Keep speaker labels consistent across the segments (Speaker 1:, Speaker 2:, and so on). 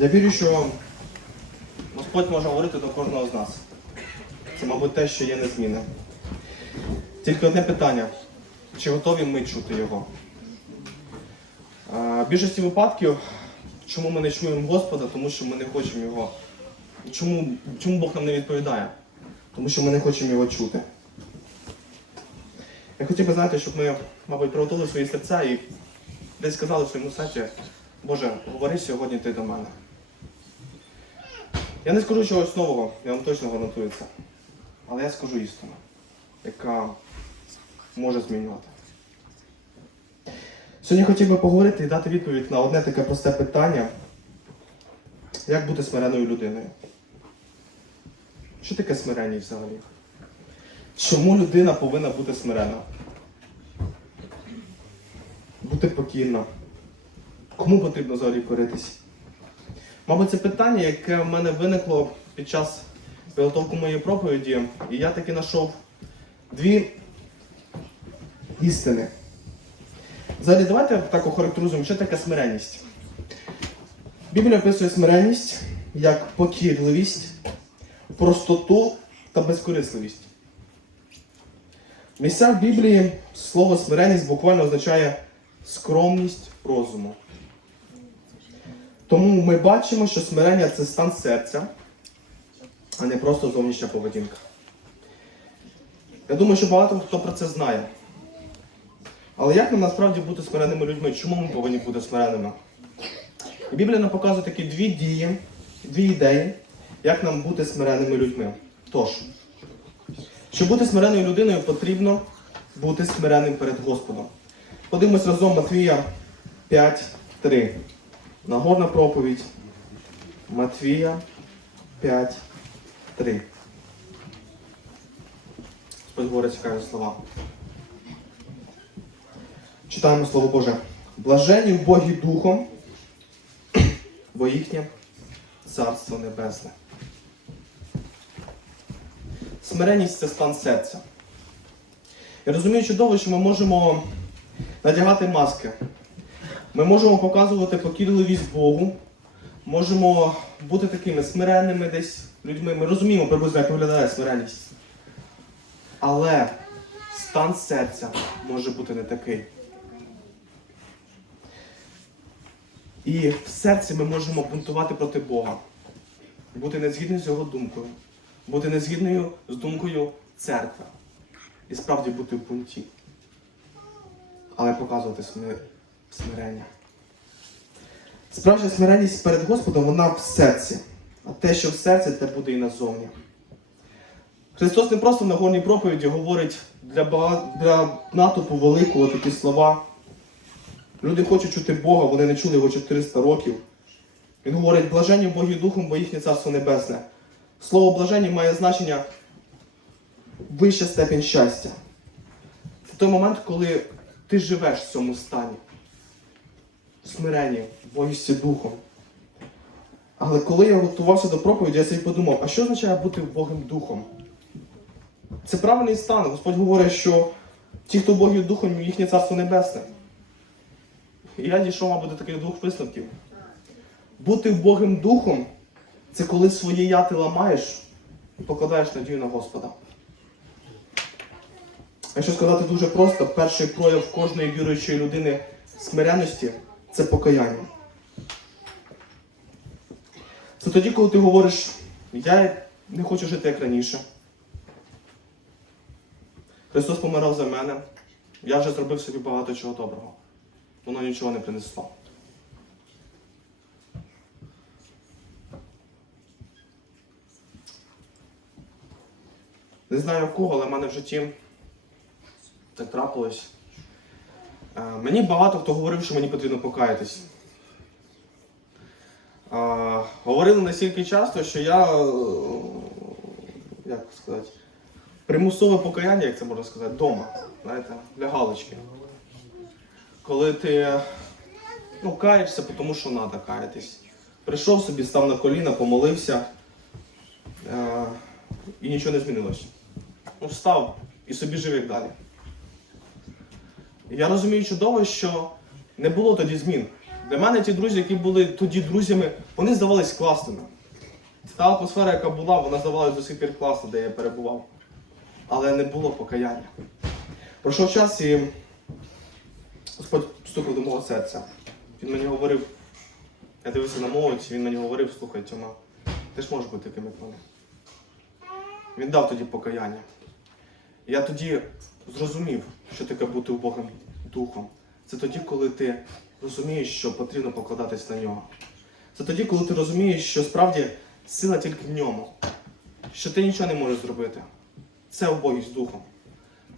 Speaker 1: Я вірю, що Господь може говорити до кожного з нас. Це, мабуть, те, що є незмінне. Тільки одне питання: чи готові ми чути його? В більшості випадків, чому ми не чуємо Господа, тому що ми не хочемо його. Чому, чому Бог нам не відповідає? Тому що ми не хочемо його чути. Я хотів би знати, щоб ми, мабуть, приготували свої серця і десь сказали в своєму серці, Боже, говори сьогодні ти до мене. Я не скажу чогось нового, я вам точно гарантую це. Але я скажу істину, яка може змінювати. Сьогодні хотів би поговорити і дати відповідь на одне таке просте питання. Як бути смиреною людиною? Що таке смиренність взагалі? Чому людина повинна бути смирена? Бути покірна. Кому потрібно взагалі коритись? Мабуть, це питання, яке в мене виникло під час підготовки моєї проповіді, і я таки знайшов дві істини. Взагалі, давайте так охарактеризуємо, що таке смиренність. Біблія описує смиренність як покірливість, простоту та безкорисливість. В місцях Біблії слово смиренність буквально означає скромність розуму. Тому ми бачимо, що смирення це стан серця, а не просто зовнішня поведінка. Я думаю, що багато хто про це знає. Але як нам насправді бути смиренними людьми? Чому ми повинні бути смиреними? І Біблія нам показує такі дві дії, дві ідеї, як нам бути смиреними людьми. Тож, щоб бути смиреною людиною, потрібно бути смиренним перед Господом. Подивимось разом Матвія 5.3. Нагорна проповідь. Матвія 5.3. Господь говорить цікаві слова. Читаємо Слово Боже. Блажені в Богі Духом, бо їхнє Царство Небесне. Смиренність це стан серця. Я розумію чудово, що ми можемо надягати маски. Ми можемо показувати покірливість Богу, можемо бути такими смиренними десь людьми. Ми розуміємо приблизно, як виглядає смиренність. Але стан серця може бути не такий. І в серці ми можемо бунтувати проти Бога, бути незгідним з його думкою, бути незгідною з думкою церкви. І справді бути в бунті. Але показувати смир- смирення. Справжня смиренність перед Господом, вона в серці. А те, що в серці, те буде і назовні. Христос не просто в нагорній проповіді говорить для, бага- для натовпу великого такі слова. Люди хочуть чути Бога, вони не чули його 400 років. Він говорить, блажені Богі Духом, бо їхнє Царство Небесне. Слово блажені має значення вища степень щастя. Це той момент, коли ти живеш в цьому стані. Смиренні, богісті духом. Але коли я готувався до проповіді, я собі подумав, а що означає бути Богим Духом? Це правильний стан. Господь говорить, що ті, хто Богів Духом, їхнє царство небесне. І я дійшов, мабуть, до таких двох висновків. Бути Богим Духом це коли своє я ти ламаєш і покладаєш надію на Господа. Якщо сказати дуже просто, перший прояв кожної віруючої людини смиренності це покаяння. Це тоді, коли ти говориш, я не хочу жити як раніше. Христос помирав за мене. Я вже зробив собі багато чого доброго. Воно нічого не принесло. Не знаю в кого, але в мене в житті так трапилось. Мені багато хто говорив, що мені потрібно покаятись. Говорили настільки часто, що я, е, як сказати, примусове покаяння, як це можна сказати, вдома, знаєте, для галочки. Коли ти ну, каєшся, тому що треба каятись. Прийшов собі, став на коліна, помолився е, і нічого не змінилося. Ну, встав і собі жив як далі. Я розумію чудово, що не було тоді змін. Для мене ті друзі, які були тоді друзями, вони здавались класними. Та атмосфера, яка була, вона здавалась до сих пір класно, де я перебував. Але не було покаяння. Пройшов час і Господь стукав до мого серця. Він мені говорив, я дивився на молодь, він мені говорив, слухай, Тьома, ти ж можеш бути таким, як вони. Він дав тоді покаяння. Я тоді зрозумів, що таке бути убогим духом. Це тоді, коли ти розумієш, що потрібно покладатись на нього. Це тоді, коли ти розумієш, що справді сила тільки в ньому, що ти нічого не можеш зробити. Це убогість духом.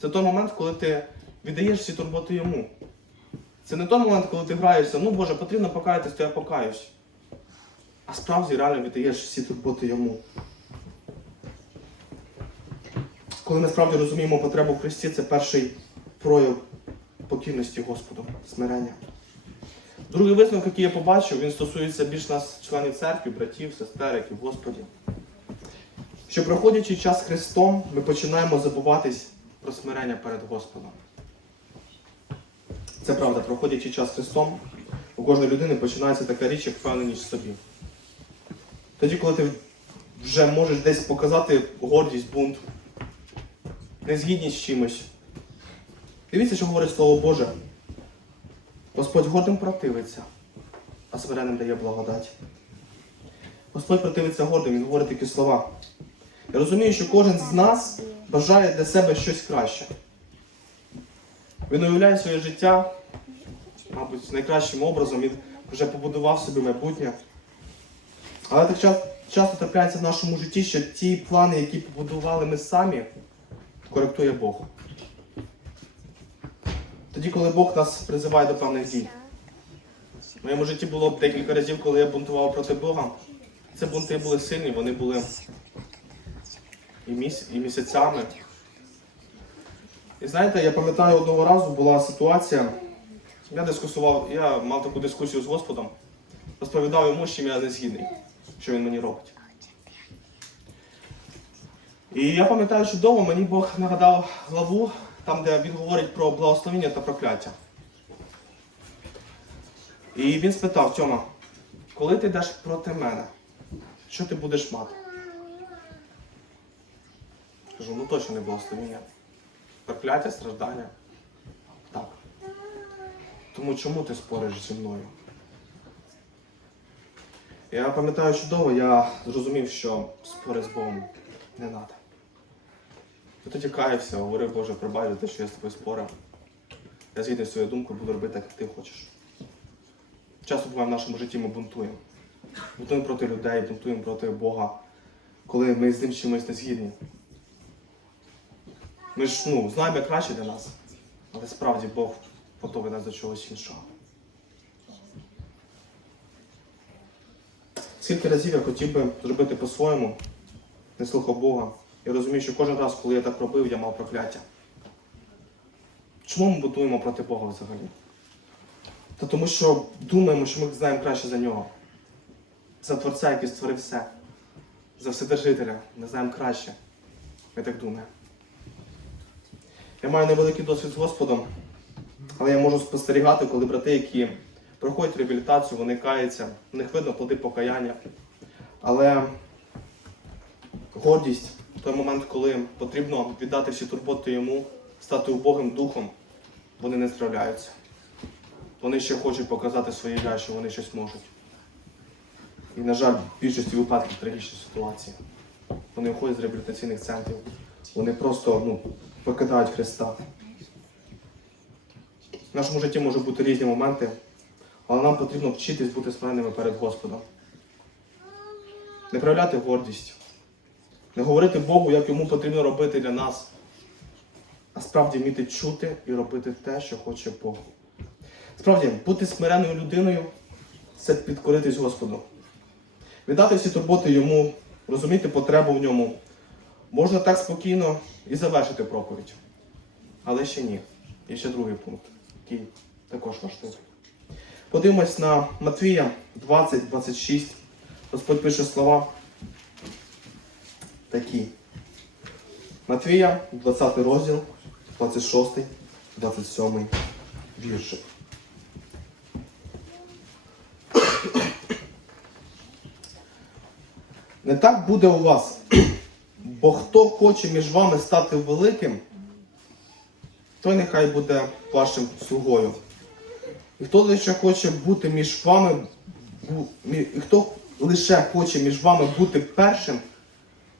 Speaker 1: Це той момент, коли ти віддаєш всі турботи йому. Це не той момент, коли ти граєшся, ну Боже, потрібно покаятись, то я покаюсь. А справді реально віддаєш всі турботи йому. Коли ми справді розуміємо потребу в Христі, це перший прояв покірності Господу, смирення. Другий висновок, який я побачив, він стосується більш нас, членів церкви, братів, сестер, і в Господі. Що проходячи час Христом, ми починаємо забуватись про смирення перед Господом. Це правда, проходячи час з Христом, у кожної людини починається така річ, як впевненість в собі. Тоді, коли ти вже можеш десь показати гордість, бунт, незгідність з чимось. Дивіться, що говорить Слово Боже. Господь гордим противиться, а смиренним дає благодать. Господь противиться гордим, Він говорить такі слова. Я розумію, що кожен з нас бажає для себе щось краще. Він уявляє своє життя, мабуть, найкращим образом, він вже побудував собі майбутнє. Але так ча- часто трапляється в нашому житті, що ті плани, які побудували ми самі, коректує Бог. Тоді, коли Бог нас призиває до певних дій. В моєму житті було декілька разів, коли я бунтував проти Бога. Це бунти були сильні, вони були і, міс... і місяцями. І знаєте, я пам'ятаю, одного разу була ситуація. Я дискусував, я мав таку дискусію з Господом, розповідав йому, чим я не згідний, що він мені робить. І я пам'ятаю, що довго мені Бог нагадав главу, там, де він говорить про благословення та прокляття. І він спитав, Тьома, коли ти йдеш проти мене, що ти будеш мати? Кажу, ну точно не благословення. Прокляття, страждання. Так. Тому чому ти спориш зі мною? Я пам'ятаю чудово, я зрозумів, що спори з Богом не треба. Я тоді каявся, говорив, Боже, пробач за те, що я з тобою спорив. Я згідний з своєю думкою буду робити як ти хочеш. Часто буває в нашому житті ми бунтуємо. Бунтуємо проти людей, бунтуємо проти Бога, коли ми з ним чимось не згідні. Ми ж ну, знаємо, як краще для нас, але справді Бог готовий нас до чогось іншого. Скільки разів я хотів би зробити по-своєму, не слухав Бога. Я розумію, що кожен раз, коли я так робив, я мав прокляття. Чому ми будуємо проти Бога взагалі? Та тому що думаємо, що ми знаємо краще за нього. За Творця, який створив все. За Вседержителя. Ми знаємо краще. Ми так думаємо. Я маю невеликий досвід з Господом, але я можу спостерігати, коли брати, які проходять реабілітацію, вони каються, в них видно плоди покаяння. Але гордість той момент, коли потрібно віддати всі турботи йому, стати убогим духом, вони не справляються. Вони ще хочуть показати своє я, що вони щось можуть. І, на жаль, в більшості випадків трагічні ситуації. Вони виходять з реабілітаційних центрів. Вони просто ну, покидають Христа. В нашому житті можуть бути різні моменти, але нам потрібно вчитись бути смиренними перед Господом. Не проявляти гордість, не говорити Богу, як йому потрібно робити для нас, а справді вміти чути і робити те, що хоче Бог. Справді, бути смиреною людиною це підкоритись Господу. Віддати всі турботи йому, розуміти потребу в ньому. Можна так спокійно і завершити проповідь. Але ще ні. Є ще другий пункт, який також важливий. Подивимось на Матвія 20-26. Господь пише слова такі. Матвія, 20 розділ, 26, 27 віршик. Не так буде у вас, бо хто хоче між вами стати великим, той нехай буде вашим слугою. І хто лише хоче бути між вами, і хто лише хоче між вами бути першим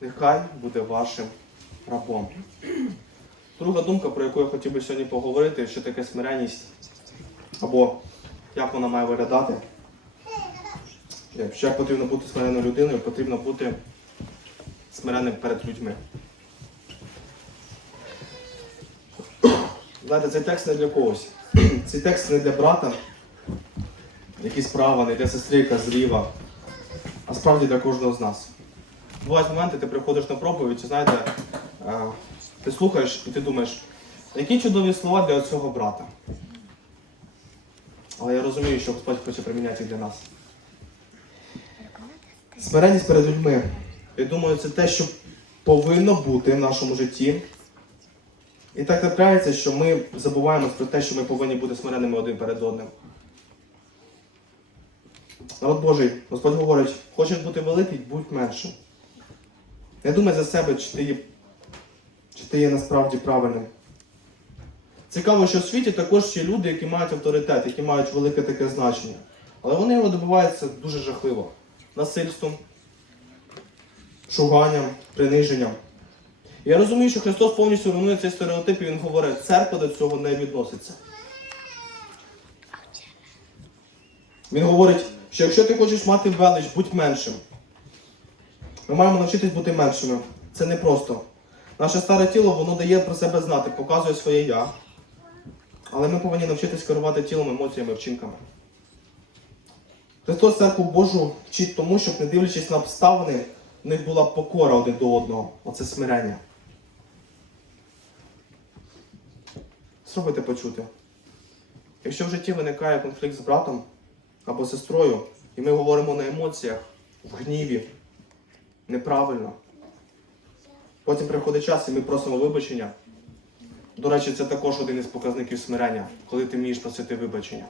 Speaker 1: нехай буде вашим рабом. Друга думка, про яку я хотів би сьогодні поговорити, що таке смиренність, або як вона має виглядати. Як потрібно бути смиреною людиною, потрібно бути смиренним перед людьми. Знаєте, цей текст не для когось. Цей текст не для брата, який справа, не для сестри, яка зліва, а справді для кожного з нас. Бувають моменти, ти приходиш на проповідь, знаєте, е, ти слухаєш і ти думаєш, які чудові слова для цього брата. Але я розумію, що Господь хоче приміняти їх для нас. Смиренність перед людьми. Я думаю, це те, що повинно бути в нашому житті. І так трапляється, що ми забуваємось про те, що ми повинні бути смиренними один перед одним. Народ Божий, Господь говорить, хочеш бути великий, будь меншим. Не думай за себе, чи ти є, чи ти є насправді правильним. Цікаво, що в світі також є люди, які мають авторитет, які мають велике таке значення. Але вони його добиваються дуже жахливо. Насильством, шуганням, приниженням. Я розумію, що Христос повністю руйнує цей стереотип, і Він говорить, церква до цього не відноситься. Він говорить, що якщо ти хочеш мати велич, будь меншим. Ми маємо навчитись бути меншими. Це не просто. Наше старе тіло, воно дає про себе знати, показує своє я. Але ми повинні навчитись керувати тілом, емоціями, вчинками. Христос церкву Божу вчить тому, щоб, не дивлячись на обставини, в них була покора один до одного. Оце смирення. Спробуйте почути. Якщо в житті виникає конфлікт з братом або сестрою, і ми говоримо на емоціях, в гніві, неправильно. Потім приходить час і ми просимо вибачення. До речі, це також один із показників смирення, коли ти вмієш просити вибачення.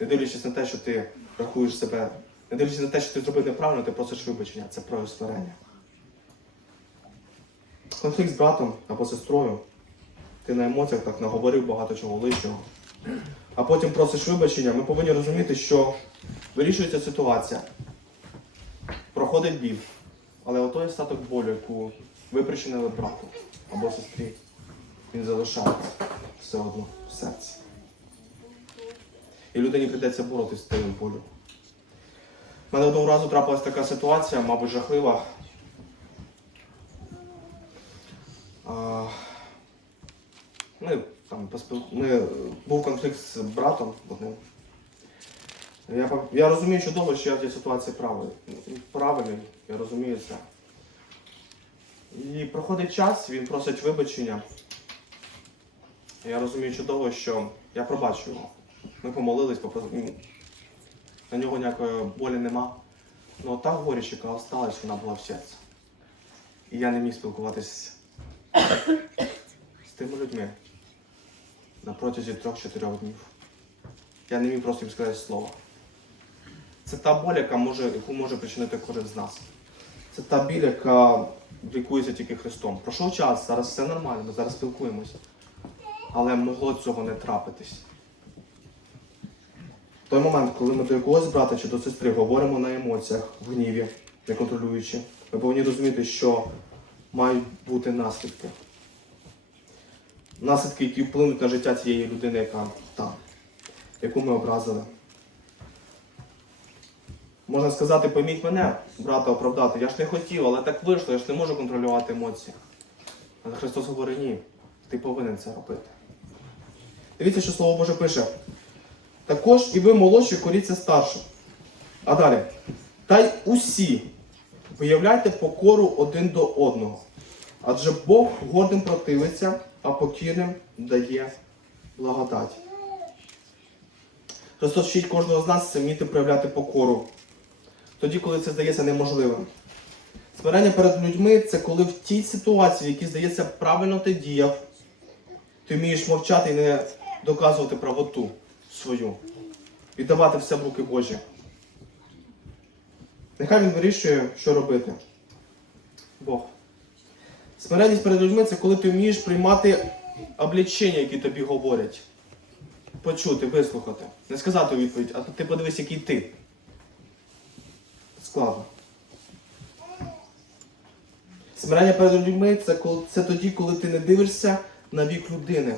Speaker 1: Не дивлячись на те, що ти рахуєш себе, не дивлячись на те, що ти зробив неправильно, ти просиш вибачення. Це прояв смирення. Конфлікт з братом або сестрою. Ти на емоціях так наговорив багато чого лишнього. А потім просиш вибачення, ми повинні розуміти, що вирішується ситуація. Проходить біль. Але отой остаток болю, яку ви причинили брату або сестрі, він залишається все одно в серці. І людині прийдеться боротися з тим болю. У мене одного разу трапилась така ситуація, мабуть, жахлива. Ми там поспіл... ми... був конфлікт з братом одним. Я, я розумію чудово, що я в цій ситуації правий. правильний, я розумію це. І проходить час, він просить вибачення. Я розумію чудово, що я пробачу його. Ми помолились, попро- ну, на нього ніякої болі нема. Ну та горіч, яка осталась, вона була в серці. І я не міг спілкуватись з тими людьми на протязі трьох-чотирьох днів. Я не міг просто їм сказати слова. Це та боль, яка може, яку може причинити кожен з нас. Це та біль, яка лікується тільки Христом. Пройшов час, зараз все нормально, ми зараз спілкуємося. Але могло цього не трапитись. В той момент, коли ми до якогось брата чи до сестри говоримо на емоціях, в гніві, не контролюючи, ми повинні розуміти, що мають бути наслідки. Наслідки, які вплинуть на життя цієї людини, яка там, яку ми образили. Можна сказати, пойміть мене, брата оправдати. Я ж не хотів, але так вийшло, я ж не можу контролювати емоції. Але Христос говорить, ні, ти повинен це робити. Дивіться, що Слово Боже пише. Також і ви молодші коріться старшим. А далі. Та й усі виявляйте покору один до одного. Адже Бог гордим противиться, а покірним дає благодать. Христос вчить кожного з нас це вміти проявляти покору. Тоді, коли це здається неможливим. Смирення перед людьми це коли в тій ситуації, в якій здається правильно ти діяв, ти вмієш мовчати і не доказувати правоту свою, віддавати все в руки Божі. Нехай він вирішує, що робити. Бог. Смиренність перед людьми це коли ти вмієш приймати облічення, які тобі говорять. Почути, вислухати. Не сказати у відповідь, а ти подивись, який ти. Складно. Смирення перед людьми це, коли- це тоді, коли ти не дивишся на вік людини.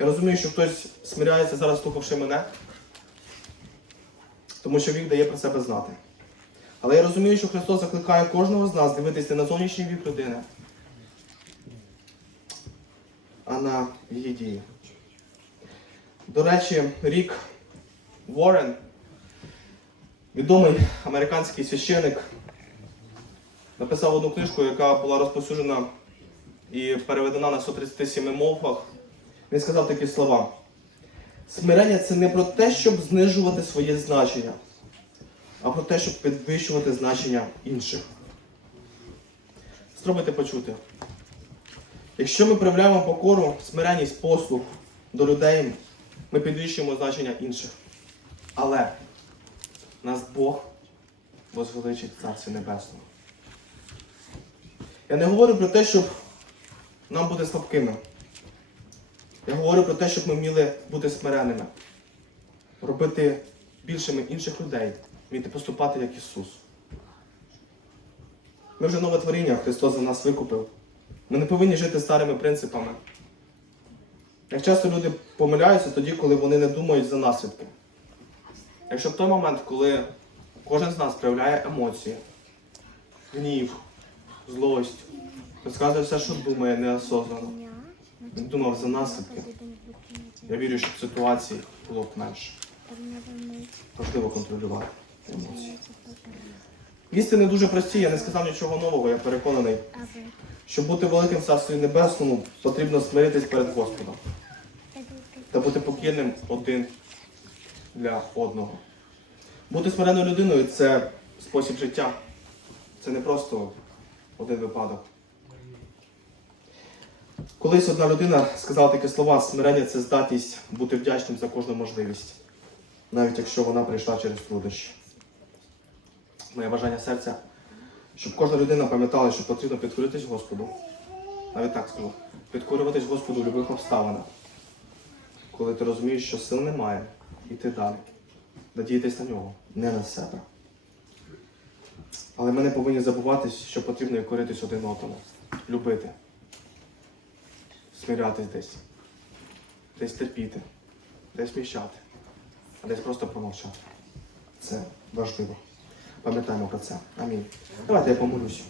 Speaker 1: Я розумію, що хтось смиряється зараз, слухавши мене, тому що вік дає про себе знати. Але я розумію, що Христос закликає кожного з нас дивитися на зовнішній вік людини, а на її дії. До речі, Рік Уоррен, відомий американський священик, написав одну книжку, яка була розповсюджена і переведена на 137 мовах. Він сказав такі слова. Смирення це не про те, щоб знижувати своє значення, а про те, щоб підвищувати значення інших. Спробуйте почути. Якщо ми проявляємо покору, смиренність, послуг до людей, ми підвищуємо значення інших. Але нас Бог возвеличить в Царстві Небесному. Я не говорю про те, щоб нам бути слабкими. Я говорю про те, щоб ми вміли бути смиренними, робити більшими інших людей, вміти поступати як Ісус. Ми вже нове творіння, Христос за нас викупив. Ми не повинні жити старими принципами. Як часто люди помиляються тоді, коли вони не думають за наслідки. Якщо в той момент, коли кожен з нас проявляє емоції, гнів, злость, розказує все, що думає неосознано, він думав за наслідки, я вірю, що в ситуації було б менше. Важливо контролювати емоції. Істини дуже прості, я не сказав нічого нового, я переконаний. Щоб бути великим в небесному, потрібно смиритись перед Господом та бути покірним один для одного. Бути смиреною людиною це спосіб життя. Це не просто один випадок. Колись одна людина сказала такі слова: смирення це здатність бути вдячним за кожну можливість, навіть якщо вона прийшла через труднощі. Моє бажання серця, щоб кожна людина пам'ятала, що потрібно підкоритись Господу. Навіть так скажу, підкорюватись Господу в будь-яких обставинах. Коли ти розумієш, що сил немає, йти далі. Надіятись на нього, не на себе. Але ми не повинні забуватись, що потрібно коритись один одному, любити, смирятись десь, десь терпіти, десь міщати, а десь просто промовчати. Це важливо. Пам'ятаємо про це. Амінь. Давайте я помолюсь.